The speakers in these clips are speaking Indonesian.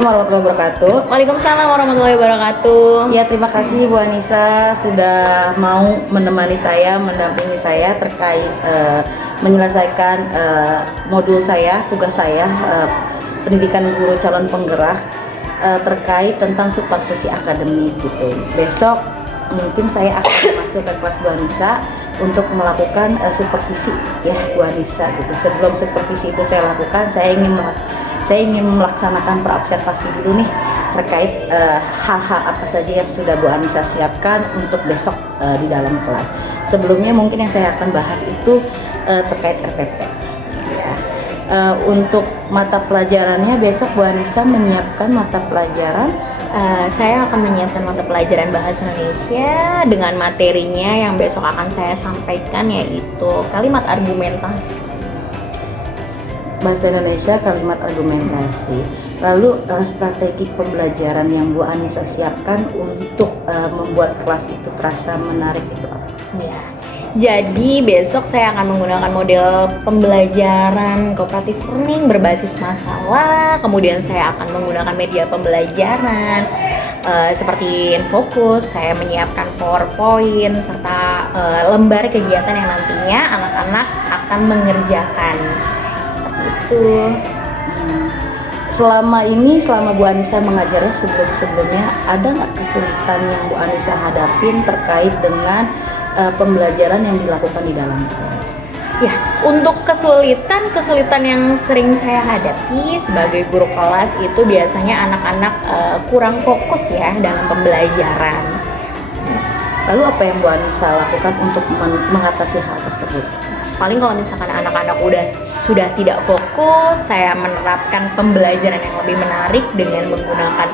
Warahmatullahi wabarakatuh. Waalaikumsalam warahmatullahi wabarakatuh. Ya, terima kasih Bu Anissa sudah mau menemani saya, mendampingi saya terkait menyelesaikan modul saya, tugas saya, pendidikan guru calon penggerak terkait tentang supervisi akademik gitu. Besok mungkin saya akan masuk ke kelas Bu Anissa untuk melakukan supervisi ya Bu Anissa gitu. Sebelum supervisi itu saya lakukan, saya ingin melaksanakan praobservasi dulu nih terkait hal-hal apa saja yang sudah Bu Anissa siapkan untuk besok di dalam kelas. Sebelumnya mungkin yang saya akan bahas itu terkait RPP. Ya. Untuk mata pelajarannya besok Bu Anissa menyiapkan mata pelajaran. Saya akan menyiapkan mata pelajaran Bahasa Indonesia dengan materinya yang besok akan saya sampaikan, yaitu kalimat argumentasi. Bahasa Indonesia kalimat argumentasi. Lalu strategi pembelajaran yang Bu Anissa siapkan untuk membuat kelas itu terasa menarik itu apa? Ya. Jadi besok saya akan menggunakan model pembelajaran cooperative learning berbasis masalah. Kemudian saya akan menggunakan media pembelajaran seperti Infocus. Saya menyiapkan PowerPoint serta lembar kegiatan yang nantinya anak-anak akan mengerjakan. Itu. Selama Bu Anissa mengajarnya sebelumnya ada nggak kesulitan yang Bu Anissa hadapin terkait dengan pembelajaran yang dilakukan di dalam kelas? Ya, untuk kesulitan yang sering saya hadapi sebagai guru kelas itu biasanya anak-anak kurang fokus ya dalam pembelajaran. Lalu apa yang Bu Anissa lakukan untuk mengatasi hal tersebut? Paling kalau misalkan anak-anak sudah tidak fokus, saya menerapkan pembelajaran yang lebih menarik dengan menggunakan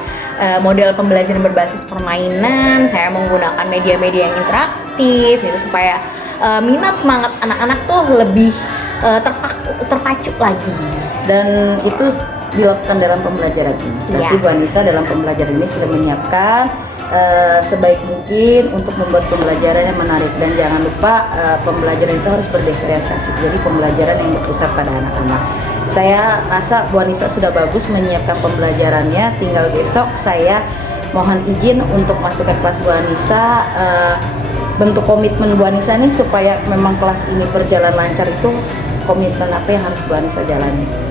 model pembelajaran berbasis permainan. Saya menggunakan media-media yang interaktif gitu supaya minat semangat anak-anak tuh lebih terpacu lagi. Dan itu dilakukan dalam pembelajaran ini. Berarti Bu Anissa dalam pembelajaran ini sudah menyiapkan sebaik mungkin untuk membuat pembelajaran yang menarik, dan jangan lupa pembelajaran itu harus berdiferensiasi, jadi pembelajaran yang berpusat pada anak-anak. Saya rasa Bu Anissa sudah bagus menyiapkan pembelajarannya, tinggal besok saya mohon izin untuk masuk ke kelas Bu Anissa. Bentuk komitmen Bu Anissa nih supaya memang kelas ini berjalan lancar, itu komitmen apa yang harus Bu Anissa jalani?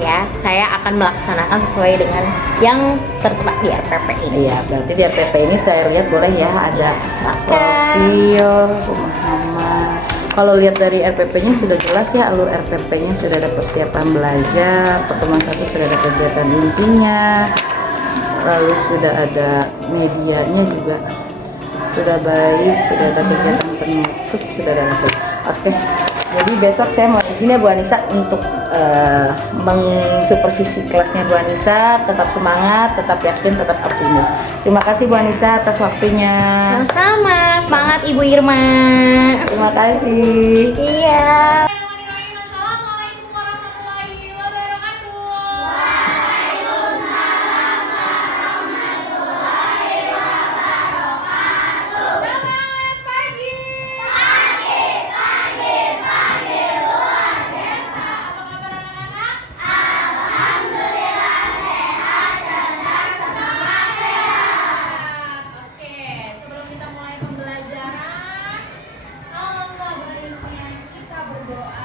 Ya, saya akan melaksanakan sesuai dengan yang tertera di RPP ini. Iya, berarti di RPP ini saya lihat boleh ya ada profil, pemahaman. Kalau lihat dari RPP-nya sudah jelas ya, alur RPP-nya sudah ada persiapan belajar, pertemuan satu sudah ada kegiatan intinya, lalu sudah ada medianya juga sudah baik, sudah ada kegiatan penutup, sudah ada apa? Oke. Jadi besok saya mau izin ya Bu Anissa untuk mengsupervisi kelasnya Bu Anissa. Tetap semangat, tetap yakin, tetap optimis. Terima kasih Bu Anissa atas waktunya. Sama-sama, semangat Ibu Irma. Terima kasih. Iya. Assalamualaikum warahmatullahi wabarakatuh. Selamat pagi. Luar biasa. Apa kabar anak-anak? Alhamdulillah sehat, cerdas, semangat. Oke, sebelum kita mulai pembelajaran, alangkah baiknya kita berdoa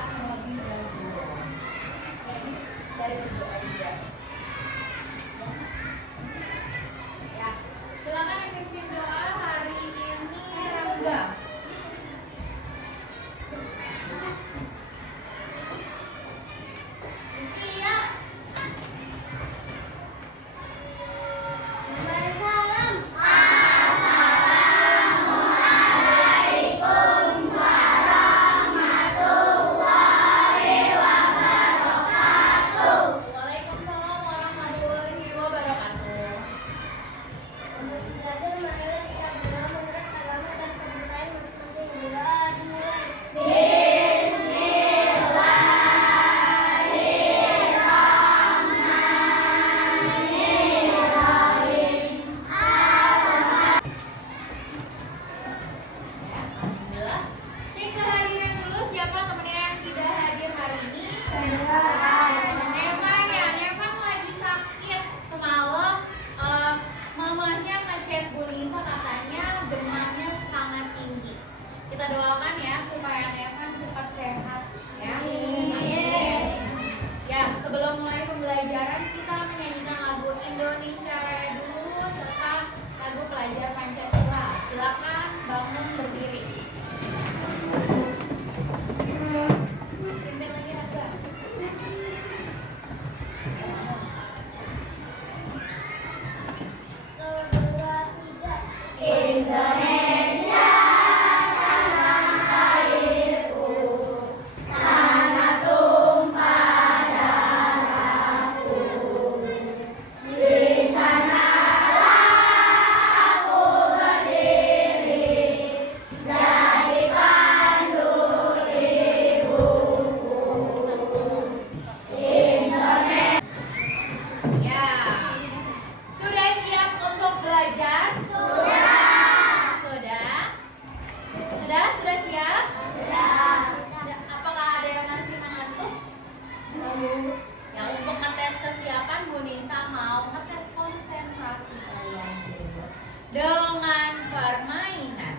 dahulu. Yang untuk ngetes kesiapan Bu Nisa mau ngetes konsentrasi kalian dulu dengan permainan.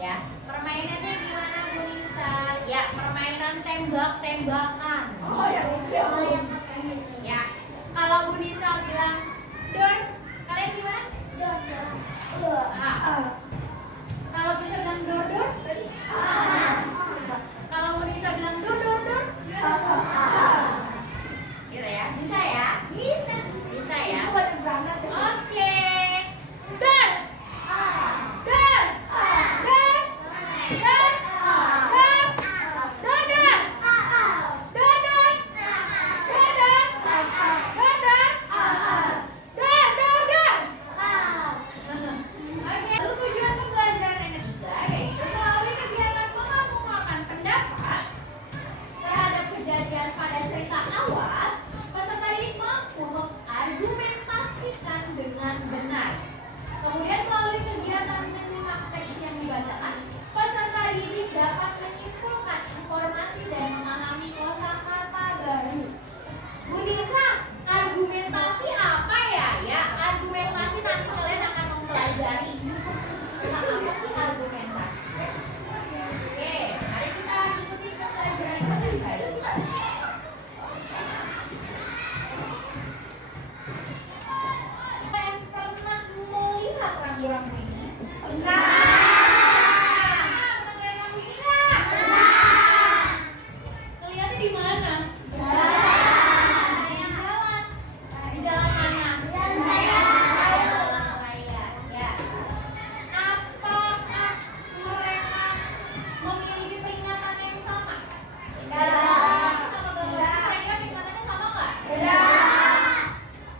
Ya, permainannya gimana Bu Nisa? Ya, permainan tembak-tembakan. Oh ya, ya. Kalau Bu Nisa bilang dor, kalian gimana? Dor. Kalau Bu Nisa bilang dor, kalau Bu Nisa bilang dor, gitu ya? Bisa ya? Bisa ya? Oke. Dor. Dor. Dor. Dor. Dor. Dodor. Dodor. Dodor. Dodor. Dor. Oke, lalu tujuan pembelajaran yang ketiga yaitu melalui kegiatan mengemukakan pendapat terhadap kejadian pada cerita awas, peserta didik mampu mengargumentasikan dengan benar. Kemudian melalui kegiatan menyimak teks yang dibacakan, peserta didik dapat menyimpulkan informasi dan memahami kosakata baru. Bu Nisa, argumentasi apa ya? Ya, argumentasi nanti kalian akan mempelajari tentang apa sih argumentasi. Oke, mari kita ikuti pembelajaran lebih baik. Kalian pernah melihat rambu-rambu ini? Pernah melihat rambu ini nggak? Ngeliatnya di mana? Di jalan. Di jalan mana? Jalan raya. Ya. Apakah mereka memiliki peringatan yang sama? Sama gambar. Kira-kira peringkatannya sama nggak?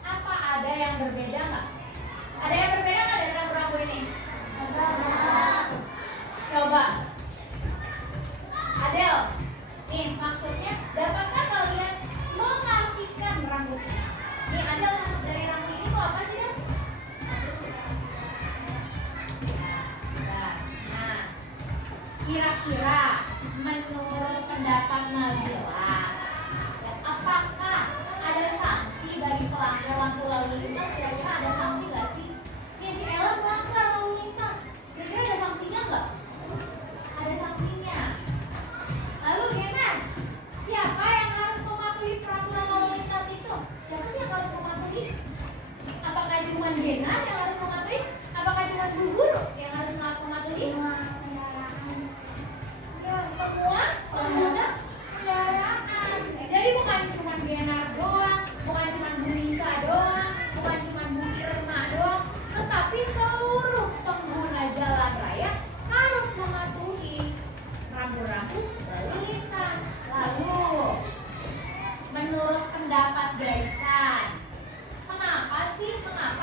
Apa ada yang berbeda nggak? Ada yang berbeda nggak dari rambu-rambu ini? Coba. Adel, nih maksudnya dapatkah kalian mengartikan rambu ini? Nih Adel, maksud dari rambu ini tuh apa sih, Del? Nah, kira-kira menurut pendapat Nabila, ya, apakah ada sanksi bagi pelanggar lampu lalu lintas? Kira-kira ada sanksi nggak sih? Nih si Ella melanggar lalu lintas, kira-kira ada sanksinya nggak? Ada sanksinya. Lalu Genar, siapa yang harus mematuhi peraturan lalu lintas itu? Siapa sih yang harus mematuhi? Apakah cuma Genar yang harus mematuhi? Apakah cuma Bu Guru yang harus mematuhi? Ya, semua pengguna kendaraan. Jadi bukan cuma Genar doang, bukan cuma Bu Nisa doang, bukan cuma Bu Irma doang, tetapi seluruh pengguna jalan raya harus mematuhi rambu-rambu lalu lintas. Lalu, menurut pendapat Gaisan, mengapa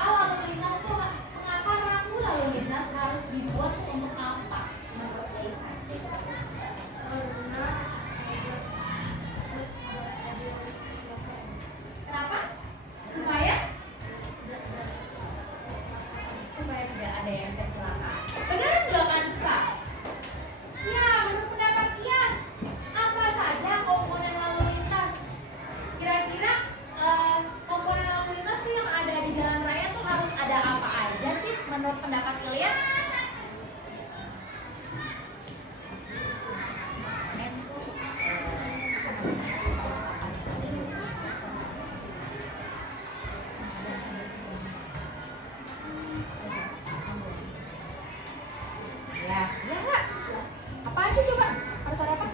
lalu lintas tuh, mengapa rambu lalu lintas harus dibuat untuk apa? Menurut Gaisan? Kenapa? Supaya tidak ada yang kecelakaan. Benar nggak kan, Sa? Ya, menurut pendapat Tias, apa saja komponen lalu lintas? Kira-kira komponen lalu lintas tuh yang ada di jalan raya tuh harus ada apa aja sih menurut pendapat Ilyas? Ya nggak? Apa aja coba? Harus ada apa?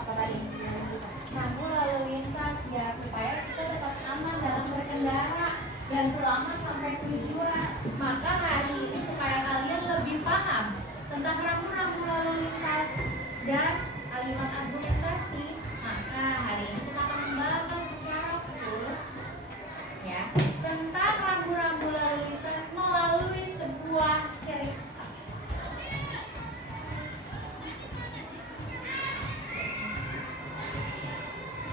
Apa tadi? Rambu lalu lintas ya, supaya kita tetap aman dalam berkendara dan selamat sampai tujuan. Maka hari ini supaya kalian lebih paham tentang rambu-rambu lalu lintas dan kalimat argumentasi, maka hari ini kita akan membahas secara full ya tentang rambu-rambu lalu lintas melalui sebuah cerita.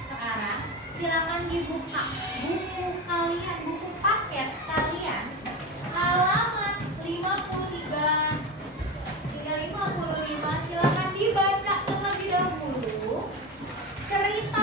Sekarang silakan dibuka buku kalian, buku paket kalian, halaman 53 hingga 55. Silakan dibaca terlebih dahulu cerita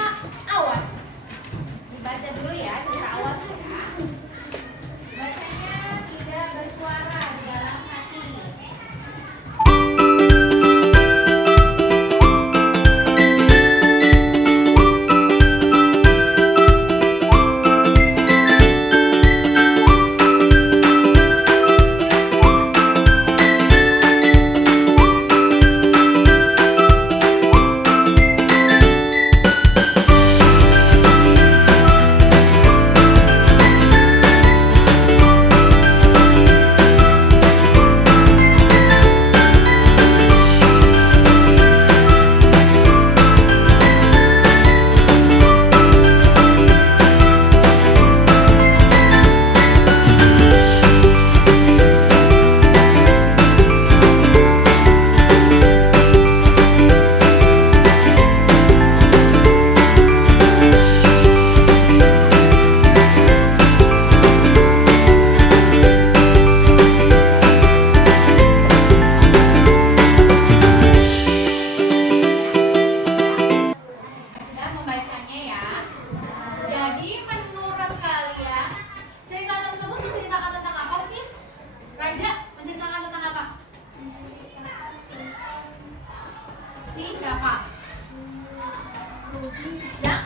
yang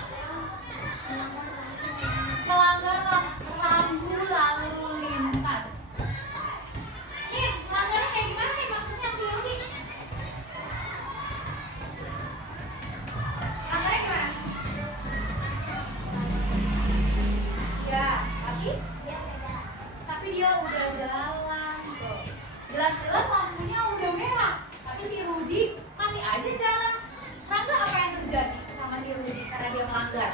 melanggar rambu lalu lintas. Nih, melanggarnya kayak gimana nih maksudnya si Rudi? Melanggarnya gimana? Ya, tapi dia udah jalan tuh. Jelas-jelas lampunya udah merah, tapi si Rudi masih aja jalan. Rangga, apa yang terjadi sama si Rudi karena dia melanggar?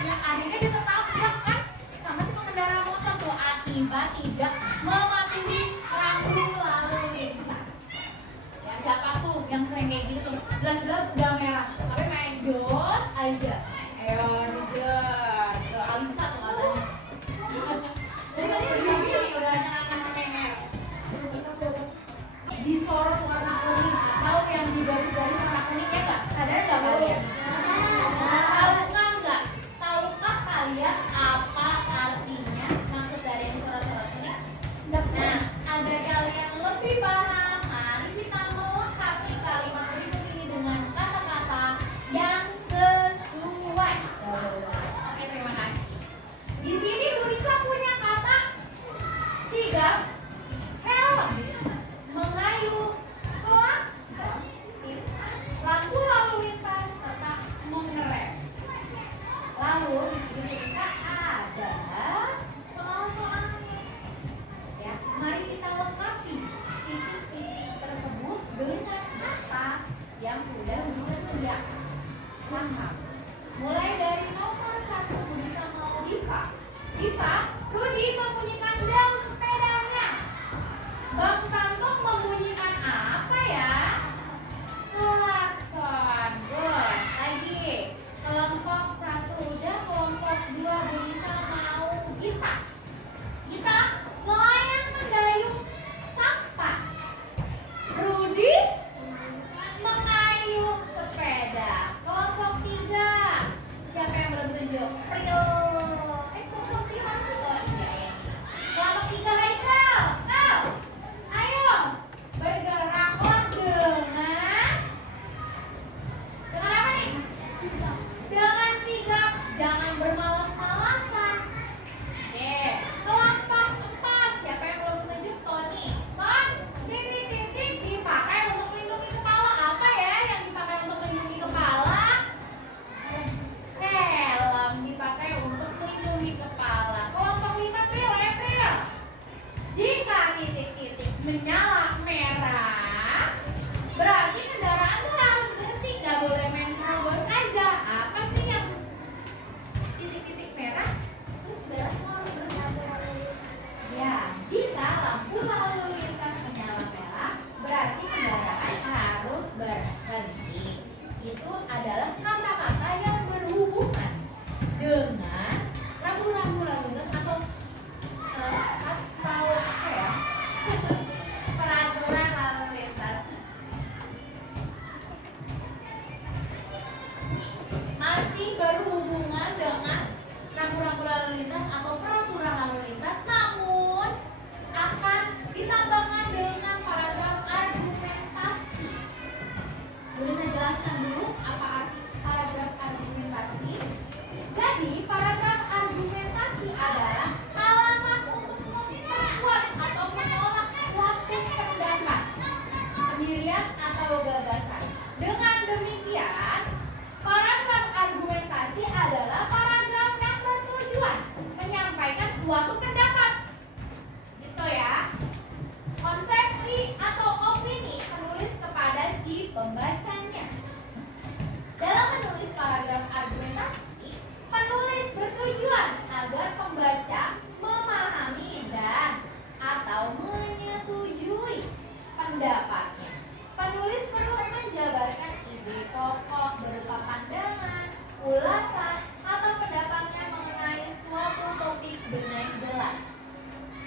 Ya akhirnya dia tertabrak kan sama si pengendara motor tuh akibat tidak mematuhi rambu lalu lintas. Ya siapa tuh yang sering kayak gitu tuh? Jelas-jelas udah merah, tapi main jos aja. Ayo jujur, tuh Alisa tuh katanya. Jadi tadi udah gini, udah nyenangkan cengenges. Disorot warna kuning atau yang di garis-garis warna kuningnya nggak? Sadar nggak kalian? Nggak? Tahukah kalian apa artinya maksud dari yang sorot-sorot kuning? Nah, agar kalian lebih paham, mari kita melengkapi kalimat berikut ini dengan kata-kata yang sesuai. Oke, terima kasih. Di sini Nurisa punya kata sigap, helm, mengayuh, klakson, lampu lalu lintas, serta mengerem. Lalu di sini kita ada soal-soalnya. Ya, mari kita lengkapi titik-titik tersebut dengan kata yang sudah bisa sediakan. Mantap. Mulai dari nomor 1 bisa mau Diva. Diva, Rudi membunyikan bel sepedanya. Bang Kantong membunyikan apa ya? Klakson. Good. Lagi. Kelompok 1 udah, kelompok 2 bisa mau Gita. Gita, nelayan mendayung sampah. Rudi mengayuh sepeda. Kelompok 3. Siapa yang belum tunjuk? Pril. Kelompok 5 sih. Oh iya ya. Kelompok 3 Haikal. Kal. Ayo. Bergeraklah dengan apa nih? Dengan sigap. Jangan bermalas-malasan. Oke. Kelompok 4. Siapa yang belum tunjuk? Tony. Ton, titik-titik dipakai untuk melindungi kepala. Apa ya yang dipakai untuk melindungi kepala? Helm dipakai untuk melindungi kepala. Kelompok 5 Pril, April. Jika titik-titik menyala merah, berarti kendaraan tuh harus berhenti, nggak boleh main terobos aja. Apa sih yang titik-titik merah? Terus kendaraan semua harus berhenti. Ya, jika lampu lalu lintas menyala merah, berarti kendaraan harus berhenti. Itu adalah kata-kata yang berhubungan dengan rambu-rambu lalu lintas atau apa ya? Peraturan lalu lintas. Masih berhubungan dengan rambu-rambu lalu lintas atau peraturan lalu lintas, namun akan ditambahkan dengan paragraf argumentasi. Boleh saya jelaskan dulu apa arti paragraf argumentasi? Jadi, paragraf argumentasi adalah alasan untuk memperkuat atau menolak suatu pendapat, pendirian atau gagasan. Dengan demikian, paragraf argumentasi adalah paragraf yang bertujuan menyampaikan suatu pendapat. Gitu ya. Konsepsi atau opini penulis kepada si pembacanya. Dalam menulis paragraf argumentasi, penulis bertujuan agar pembaca memahami dan atau menyetujui pendapatnya. Penulis perlu menjabarkan ide pokok berupa pandangan, ulasan, atau pendapatnya mengenai suatu topik dengan jelas.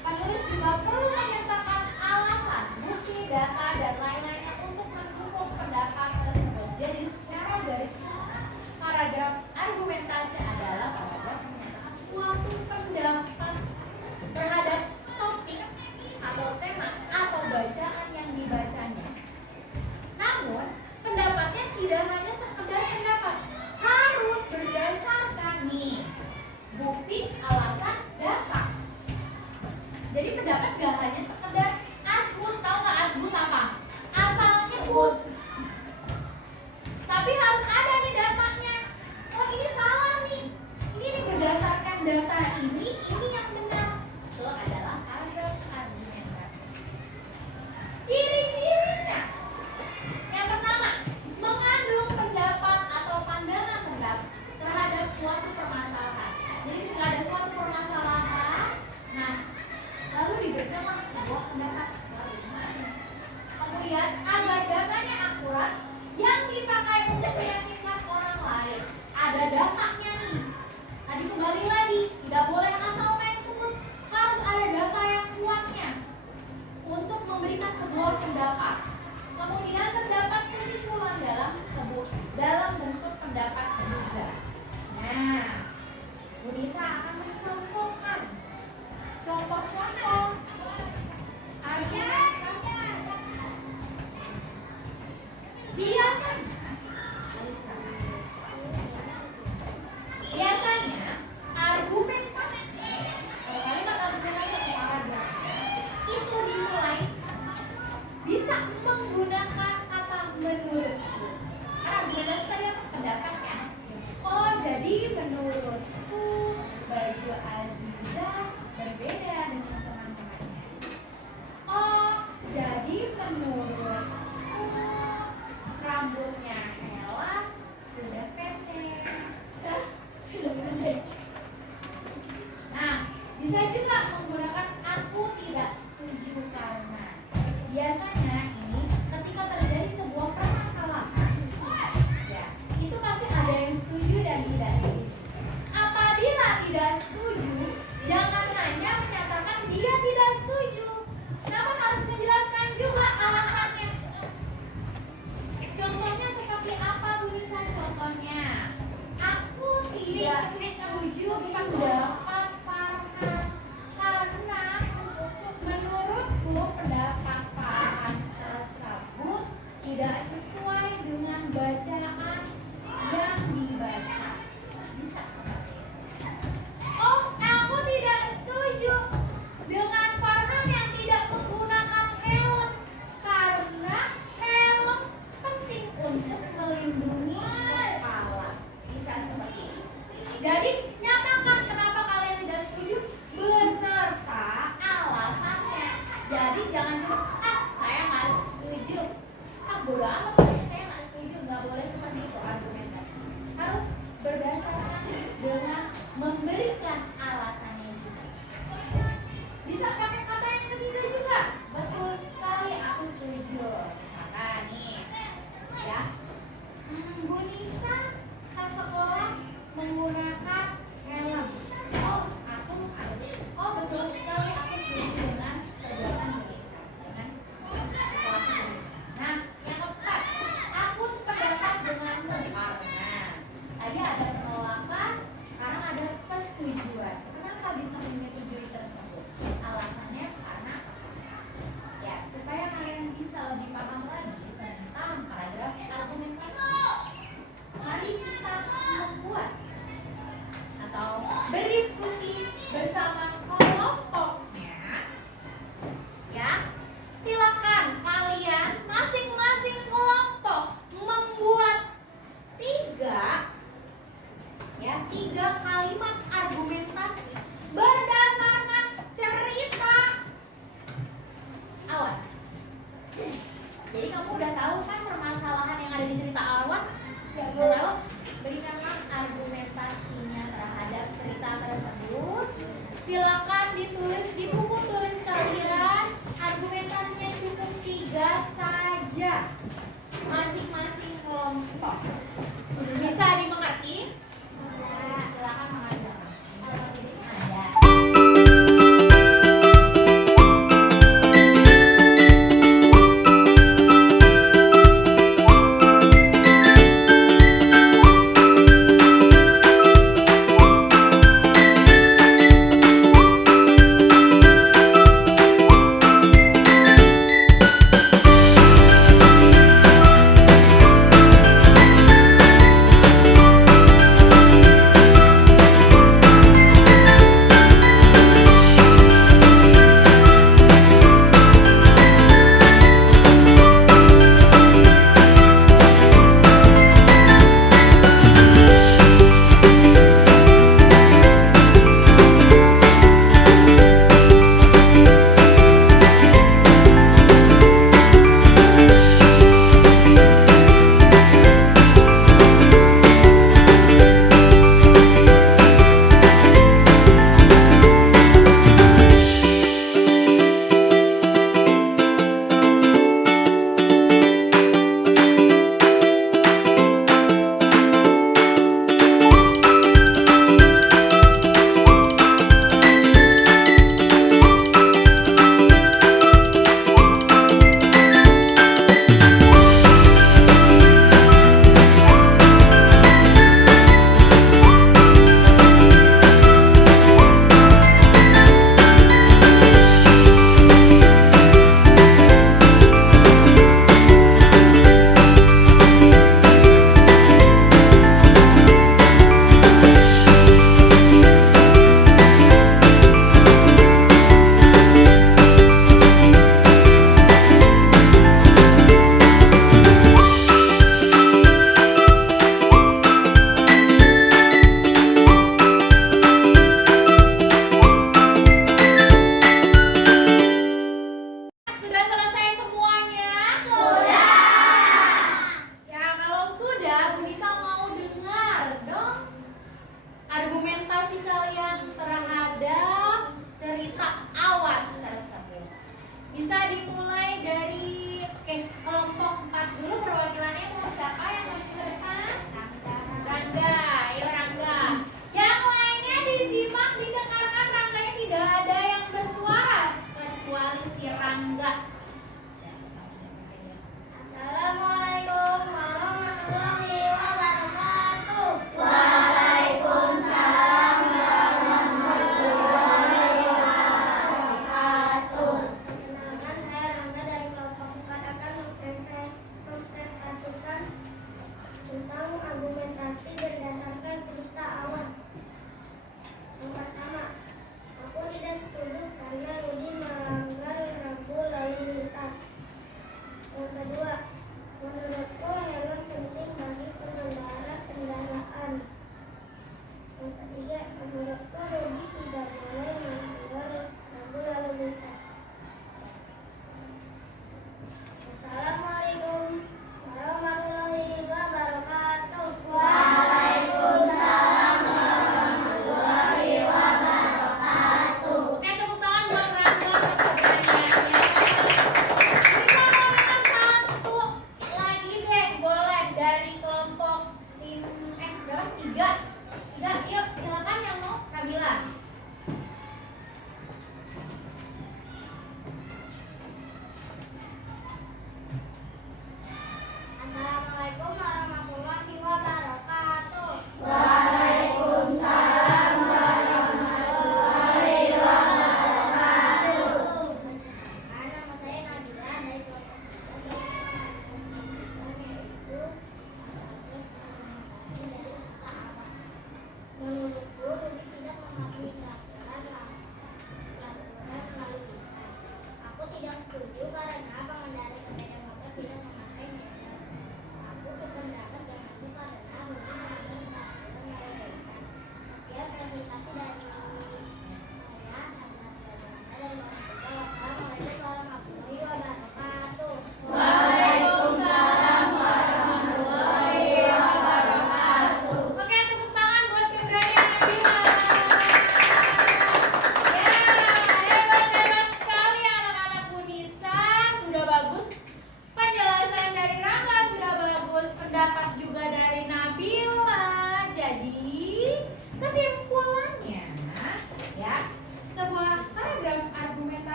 Penulis juga perlu menyertakan alasan, bukti, data, dan lain-lainnya untuk mendukung pendapat tersebut. Jadi secara garis besar, paragraf argumentasi adalah paragraf menyatakan suatu pendapat terhadap topik atau tema atau bacaan yang dibacanya. Namun, tidak sesuai dengan bacaan yang dibaca. Bisa seperti itu. Oh, aku tidak setuju dengan Farhan yang tidak menggunakan helm karena helm penting untuk melindungi kepala. Bisa seperti itu. Jadi nyatakan kenapa kalian tidak setuju beserta alasannya. Jadi jangan cuma saya nggak setuju. Bodo amat saya nggak setuju. Nggak boleh seperti itu argumentasi. Harus berdasarkan dengan memberikan alasannya juga. Bisa pakai kata yang ketiga juga. Betul sekali, aku setuju. Misalkan nih, ya, Bu Nisa ke sekolah menggunakan helm. Oh betul sekali, aku setuju dengan perbuatan Bu Nisa, dengan sekolah Bu Nisa. Nah, yang keempat, aku sependapat denganmu karena tadi ada penolakan, sekarang ada persetujuan. Kenapa bisa menyetujui tersebut? Alasannya karena ya supaya kalian bisa lebih paham lagi tentang paragraf argumentasi. Mari kita membuat atau berdiskusi bersama kelompoknya. Ya, silakan kalian masing-masing kelompok membuat tiga kalimat argumentasi berdasarkan cerita. Awas. Jadi kamu udah tahu kan permasalahan yang ada di cerita Awas? Udah tahu? Berikanlah argumentasinya terhadap cerita tersebut. Silakan ditulis di buku tulis kalian. Argumentasinya cukup 3 saja. Masing-masing kelompok. Bisa dimengerti? Silakan mengajarkan. Ada.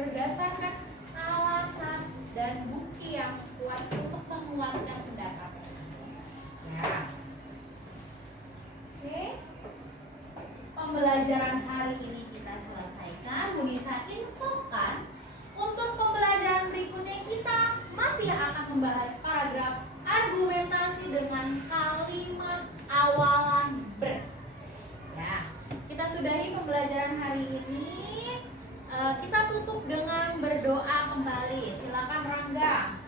berdasarkan alasan dan bukti yang kuat untuk menguatkan pendapat tersebut. Nah, oke. Pembelajaran hari ini kita selesaikan. Bu Nisa infokan untuk pembelajaran berikutnya kita masih akan membahas paragraf argumentasi dengan kalimat awalan ber. Ya, kita sudahi pembelajaran hari ini. Kita tutup dengan berdoa kembali. Silakan Rangga.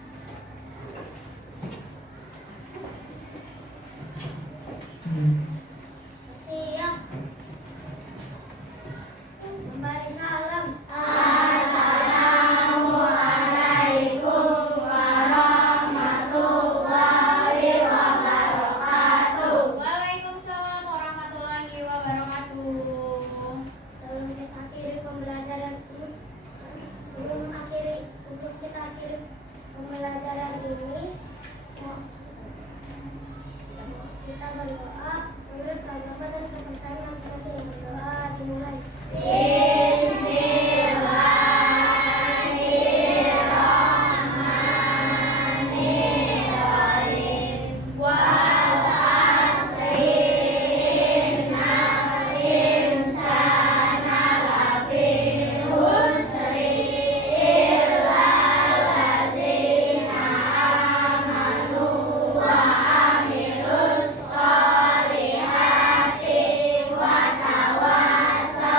Siap. Kembali salam. Waalaikumsalam warahmatullahi wabarakatuh. Untuk kita akhiri pembelajaran ini, kita berdoa menurut agama dan kepercayaan masing-masing. Berdoa dimulai.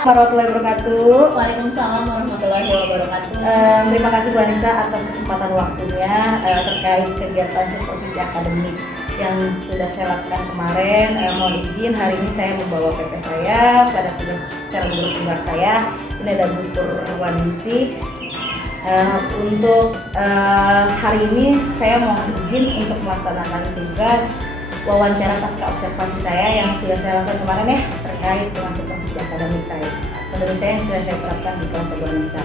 Warahmatullahi wabarakatuh. Waalaikumsalam warahmatullahi wabarakatuh. Terima kasih Bu Anissa atas kesempatan waktunya terkait kegiatan supervisi akademik yang sudah saya lakukan kemarin. Mohon izin hari ini saya membawa PP saya pada tugas cara bertugas saya. Ini ada Bu Purwaningsi. Untuk hari ini saya mohon izin untuk melaksanakan tugas wawancara pasca observasi saya yang sudah saya lakukan kemarin ya terkait dengan supervisi akademik saya yang sudah saya terapkan di kelas Bu Anissa.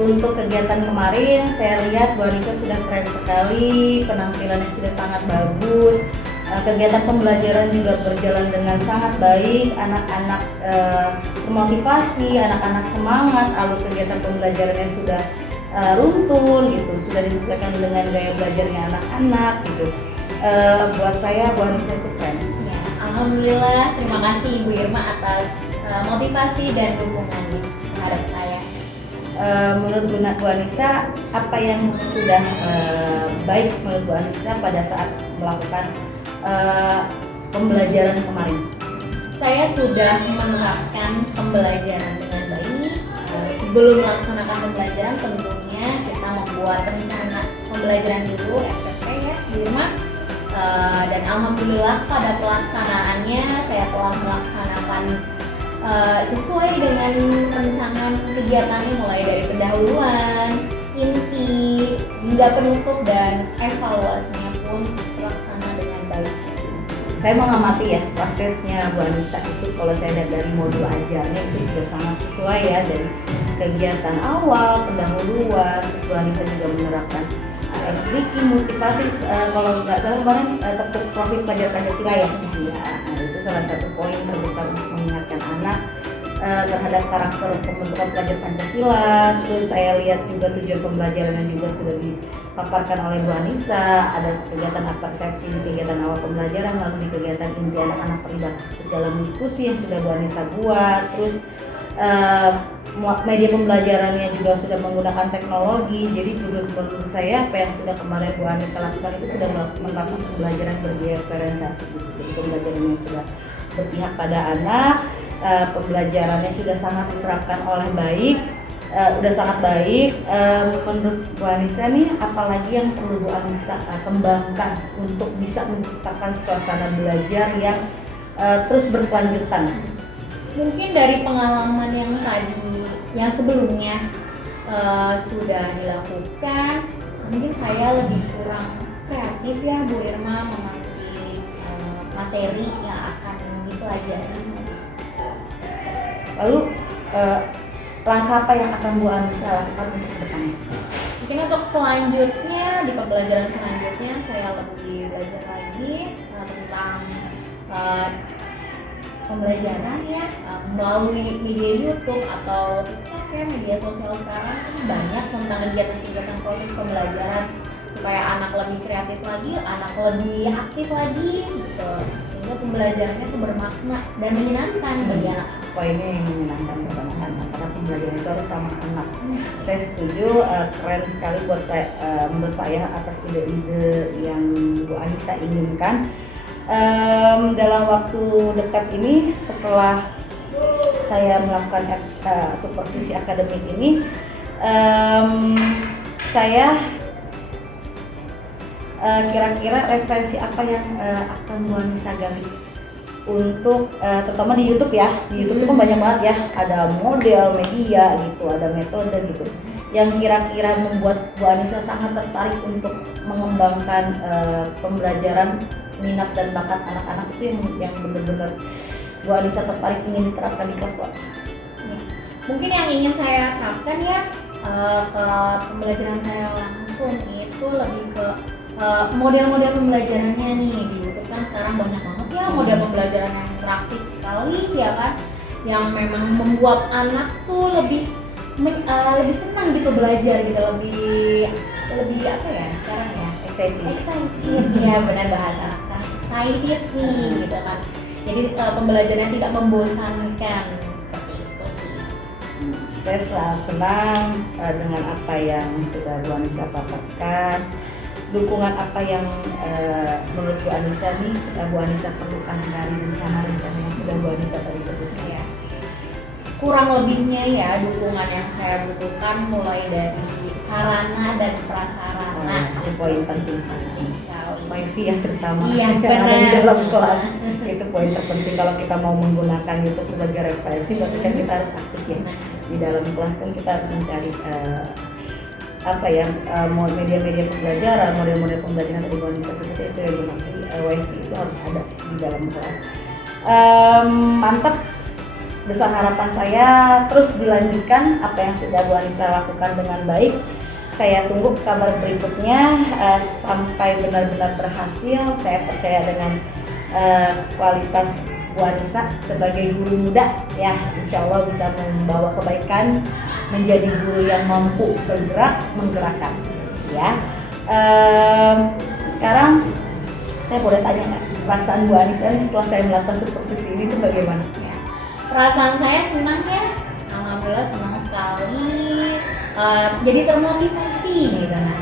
Untuk kegiatan kemarin saya lihat Bu Anissa sudah keren sekali, penampilannya sudah sangat bagus, kegiatan pembelajaran juga berjalan dengan sangat baik, anak-anak termotivasi, anak-anak semangat, alur kegiatan pembelajarannya sudah runtun gitu, sudah disesuaikan dengan gaya belajarnya anak-anak gitu. Buat saya Bu Anissa itu keren. Ya, alhamdulillah, terima kasih Ibu Irma atas motivasi dan dukungan terhadap saya. Menurut Bu Anissa, apa yang sudah baik menurut Bu Anissa pada saat melakukan pembelajaran kemarin? Saya sudah menerapkan pembelajaran dengan baik. Sebelum melaksanakan pembelajaran tentunya kita membuat rencana pembelajaran dulu, RPP ya, Bu Irma. Dan alhamdulillah pada pelaksanaannya saya telah melaksanakan sesuai dengan rencangan kegiatannya, mulai dari pendahuluan, inti, hingga penutup, dan evaluasinya pun terlaksana dengan baik. Saya mengamati ya prosesnya Bu Anissa itu, kalau saya lihat dari modul ajarnya itu sudah sangat sesuai ya, dari kegiatan awal, pendahuluan, terus Bu Anissa juga menerapkan speaking, motivasi, kalau nggak salah kemarin tepuk profil pelajar Pancasila ya. Iya, nah itu salah satu poin terbesar untuk mengingatkan anak terhadap karakter pembentukan pelajar Pancasila. Terus saya lihat juga tujuan pembelajaran yang juga sudah dipaparkan oleh Bu Anissa. Ada kegiatan persepsi di kegiatan awal pembelajaran, lalu di kegiatan inti anak-anak terlibat dalam diskusi yang sudah Bu Anissa buat. Terus media pembelajarannya juga sudah menggunakan teknologi. Jadi menurut saya apa yang sudah kemarin Bu Anissa lakukan itu sudah menerapkan pembelajaran berdiferensiasi gitu. Jadi pembelajarannya sudah berpihak pada anak, pembelajarannya sudah sangat diterapkan oleh baik, udah sangat baik. Menurut Bu Anissa nih, apalagi yang perlu Bu Anissa kembangkan untuk bisa menciptakan suasana belajar yang terus berkelanjutan? Mungkin dari pengalaman yang tadi, yang sebelumnya sudah dilakukan, mungkin saya lebih kurang kreatif ya Bu Irma memahami materi yang akan dipelajari. Lalu langkah apa yang akan Bu Anissa lakukan untuk kedepannya? Mungkin untuk selanjutnya, di pembelajaran selanjutnya saya lebih belajar lagi tentang pembelajaran ya melalui media YouTube atau TikTok ya, media sosial sekarang kan banyak tentang kegiatan-kegiatan proses pembelajaran supaya anak lebih kreatif lagi, anak lebih aktif lagi gitu, sehingga pembelajarannya tuh bermakna dan menyenangkan bagi anak. Poinnya yang menyenangkan buat anak-anak karena pembelajaran itu harus sama anak. Saya setuju, keren sekali buat saya, menurut saya atas ide-ide yang Bu Anissa inginkan. Dalam waktu dekat ini setelah saya melakukan supervisi akademik ini, saya kira-kira referensi apa yang akan Bu Anissa gali untuk terutama di YouTube ya. Di YouTube itu kan banyak banget ya, ada model media gitu, ada metode gitu yang kira-kira membuat Bu Anissa sangat tertarik untuk mengembangkan pembelajaran minat dan bakat anak-anak itu yang benar-benar Bu Anissa tertarik ingin diterapkan di kelas Pak. Mungkin yang ingin saya terapkan ya ke pembelajaran saya langsung itu lebih ke model-model pembelajarannya nih. Di YouTube kan sekarang banyak banget ya model pembelajaran yang interaktif sekali ya kan, yang memang membuat anak tuh lebih senang gitu belajar gitu, lebih apa ya sekarang ya, excited ya, benar bahasa sekarang, excited nih gitu kan. Jadi pembelajaran tidak membosankan, seperti itu sih. Saya sangat senang dengan apa yang sudah Bu Anissa paparkan. Dukungan apa yang menurut Bu Anissa nih Bu Anissa perlukan dari rencana-rencana yang sudah Bu Anissa tadi sebutkan ya. Kurang lebihnya ya dukungan yang saya butuhkan mulai dari sarana dan prasarana. Itu poin penting Penting sekali. Wifi yang terutama Iya, yang ada di benar. dalam kelas. Itu poin terpenting kalau kita mau menggunakan YouTube sebagai referensi, berarti kan kita harus aktif ya. Di dalam kelas kan kita harus mencari media-media pembelajaran, model-model pembelajaran tadi Bu Anissa seperti itu yang berarti wifi itu harus ada di dalam kelas. Mantap, besar harapan saya terus dilanjutkan apa yang sudah Bu Anissa lakukan dengan baik. Saya tunggu kabar berikutnya sampai benar-benar berhasil. Saya percaya dengan kualitas Bu Anissa sebagai guru muda ya, insya Allah bisa membawa kebaikan, menjadi guru yang mampu bergerak, menggerakkan ya. Sekarang saya boleh tanya nggak, perasaan Bu Anissa setelah saya melakukan supervisi ini itu bagaimana? Ya. Perasaan saya senang ya, alhamdulillah senang sekali, jadi termotivasi gitu kan,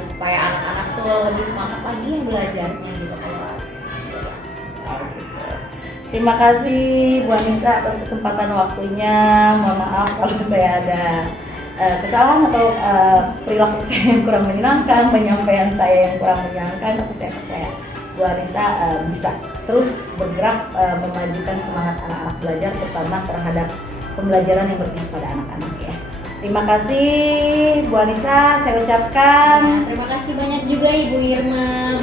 supaya anak-anak tuh lebih semangat lagi belajarnya gitu kan. Terima kasih Bu Anissa atas kesempatan waktunya. Mohon maaf kalau saya ada kesalahan atau perilaku saya yang kurang menyenangkan, penyampaian saya yang kurang menyenangkan, tapi saya percaya Bu Anissa bisa terus bergerak memajukan semangat anak-anak belajar, terutama terhadap pembelajaran yang berpihak pada anak-anak ya. Terima kasih Bu Anissa, saya ucapkan. Terima kasih banyak juga Ibu Irma.